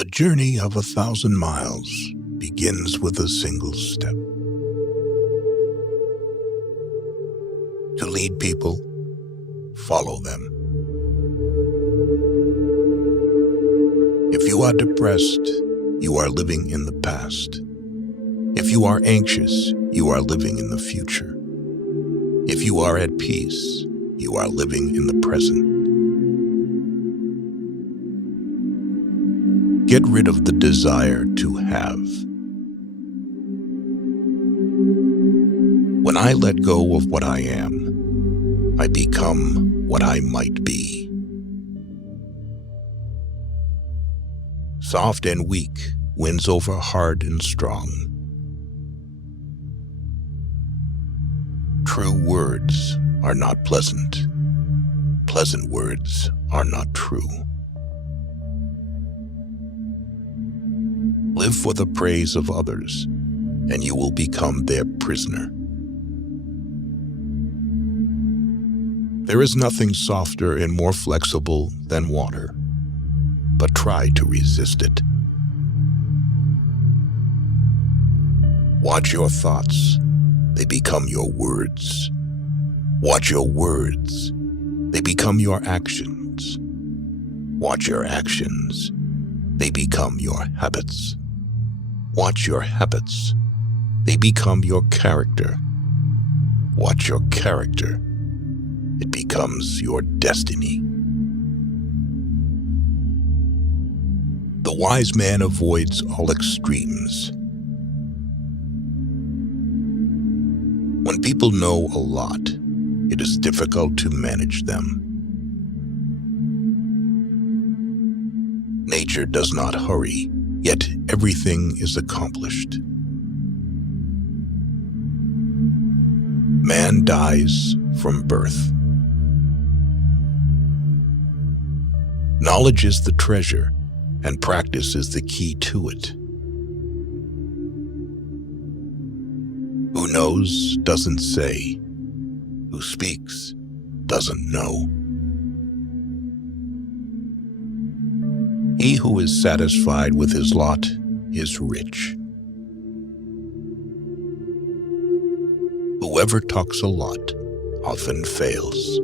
The journey of 1,000 miles begins with a single step. To lead people, follow them. If you are depressed, you are living in the past. If you are anxious, you are living in the future. If you are at peace, you are living in the present. Get rid of the desire to have. When I let go of what I am, I become what I might be. Soft and weak wins over hard and strong. True words are not pleasant. Pleasant words are not true. Live for the praise of others, and you will become their prisoner. There is nothing softer and more flexible than water, but try to resist it. Watch your thoughts, they become your words. Watch your words, they become your actions. Watch your actions, they become your habits. Watch your habits, they become your character. Watch your character, it becomes your destiny. The wise man avoids all extremes. When people know a lot, it is difficult to manage them. Nature does not hurry, yet everything is accomplished. Man dies from birth. Knowledge is the treasure, and practice is the key to it. Who knows doesn't say. Who speaks doesn't know. He who is satisfied with his lot is rich. Whoever talks a lot often fails.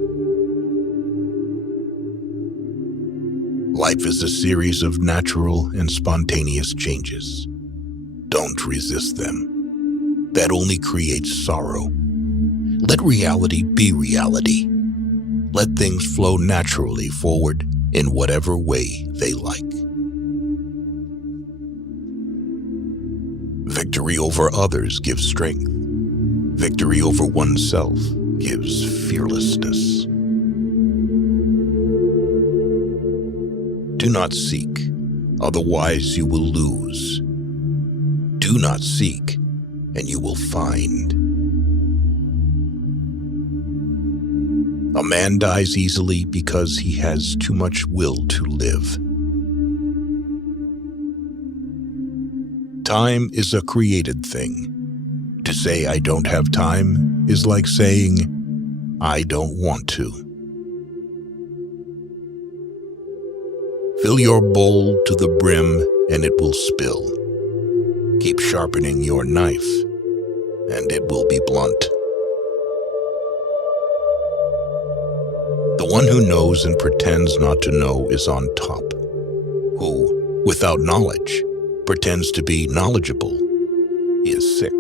Life is a series of natural and spontaneous changes. Don't resist them. That only creates sorrow. Let reality be reality. Let things flow naturally forward in whatever way they like. Victory over others gives strength. Victory over oneself gives fearlessness. Do not seek, otherwise you will lose. Do not seek, and you will find. A man dies easily because he has too much will to live. Time is a created thing. To say I don't have time is like saying I don't want to. Fill your bowl to the brim and it will spill. Keep sharpening your knife and it will be blunt. The one who knows and pretends not to know is on top. Who, without knowledge, pretends to be knowledgeable is sick.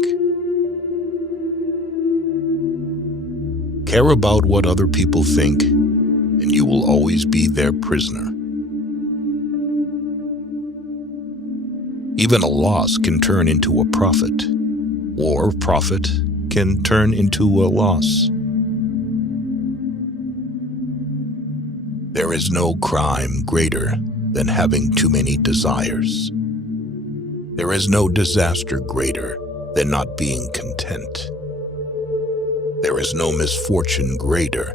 Care about what other people think, and you will always be their prisoner. Even a loss can turn into a profit, or profit can turn into a loss. There is no crime greater than having too many desires. There is no disaster greater than not being content. There is no misfortune greater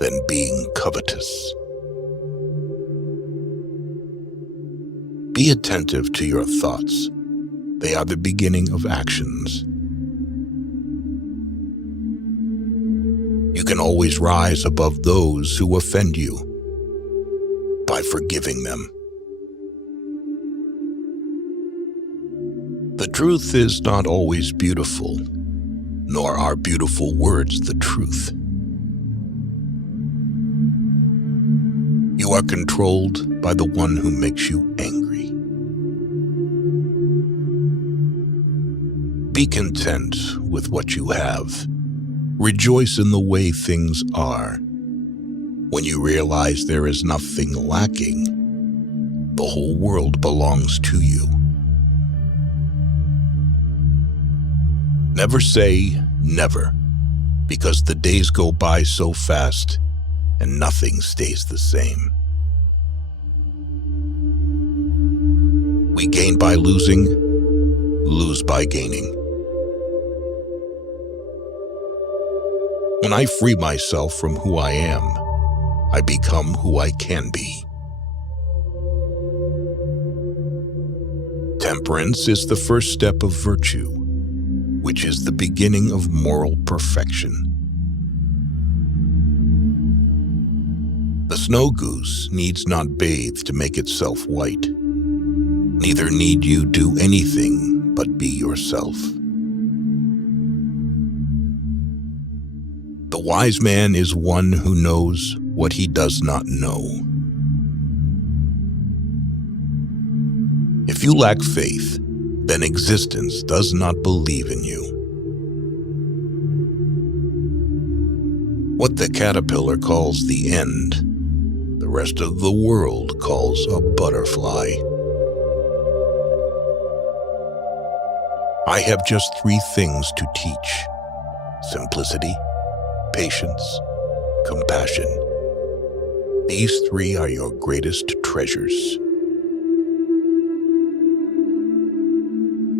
than being covetous. Be attentive to your thoughts. They are the beginning of actions. You can always rise above those who offend you by forgiving them. The truth is not always beautiful, nor are beautiful words the truth. You are controlled by the one who makes you angry. Be content with what you have. Rejoice in the way things are. When you realize there is nothing lacking, the whole world belongs to you. Never say never, because the days go by so fast and nothing stays the same. We gain by losing, lose by gaining. When I free myself from who I am, I become who I can be. Temperance is the first step of virtue, which is the beginning of moral perfection. The snow goose needs not bathe to make itself white. Neither need you do anything but be yourself. The wise man is one who knows what he does not know. If you lack faith, then existence does not believe in you. What the caterpillar calls the end, the rest of the world calls a butterfly. I have just 3 things to teach: simplicity, patience, compassion. These 3 are your greatest treasures.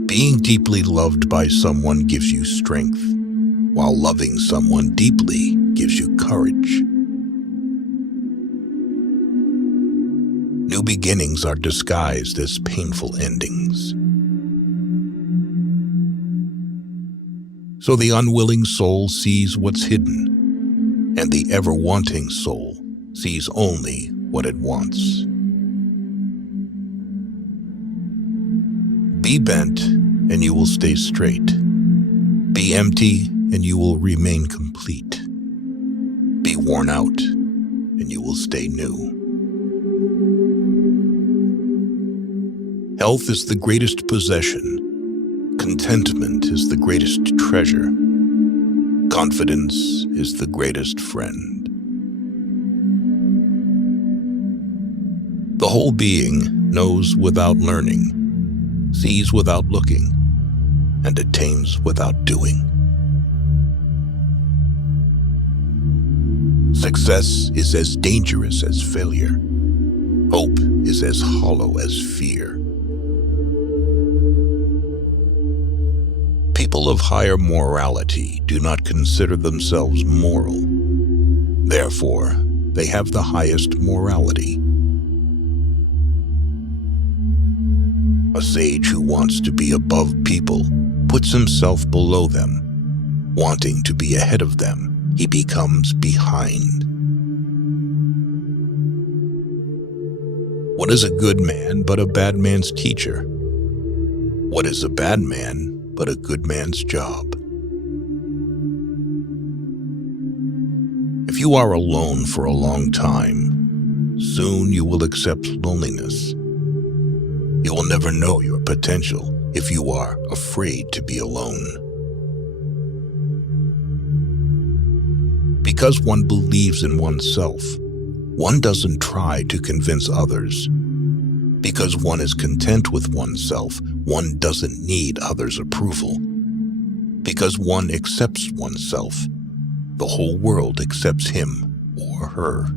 Being deeply loved by someone gives you strength, while loving someone deeply gives you courage. New beginnings are disguised as painful endings. So the unwilling soul sees what's hidden, and the ever-wanting soul sees only what it wants. Be bent, and you will stay straight. Be empty, and you will remain complete. Be worn out, and you will stay new. Health is the greatest possession. Contentment is the greatest treasure. Confidence is the greatest friend. The whole being knows without learning, sees without looking, and attains without doing. Success is as dangerous as failure. Hope is as hollow as fear. People of higher morality do not consider themselves moral. Therefore, they have the highest morality. A sage who wants to be above people puts himself below them. Wanting to be ahead of them, he becomes behind. What is a good man but a bad man's teacher? What is a bad man but a good man's job? If you are alone for a long time, soon you will accept loneliness. You will never know your potential if you are afraid to be alone. Because one believes in oneself, one doesn't try to convince others. Because one is content with oneself, one doesn't need others' approval. Because one accepts oneself, the whole world accepts him or her.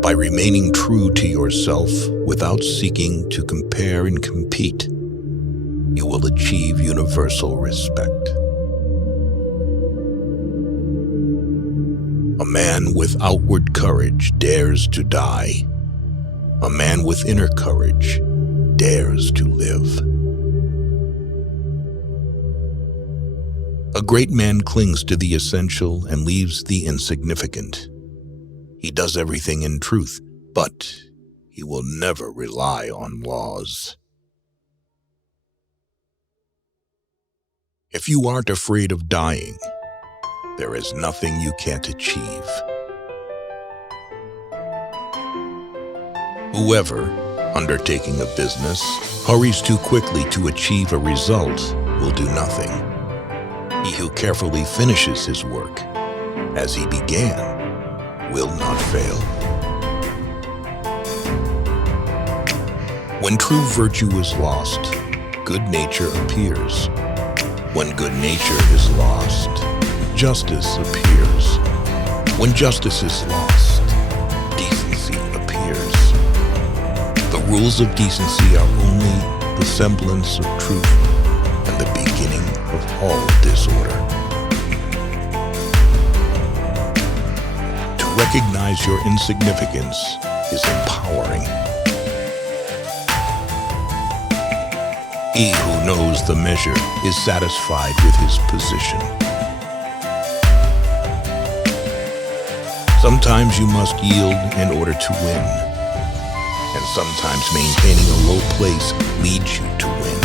By remaining true to yourself without seeking to compare and compete, you will achieve universal respect. A man with outward courage dares to die. A man with inner courage dares to live. A great man clings to the essential and leaves the insignificant. He does everything in truth, but he will never rely on laws. If you aren't afraid of dying, there is nothing you can't achieve. Whoever, undertaking a business, hurries too quickly to achieve a result will do nothing. He who carefully finishes his work, as he began, will not fail. When true virtue is lost, good nature appears. When good nature is lost, justice appears. When justice is lost, decency appears. The rules of decency are only the semblance of truth and the beginning of all disorder. To recognize your insignificance is empowering. He who knows the measure is satisfied with his position. Sometimes you must yield in order to win, and sometimes maintaining a low place leads you to win.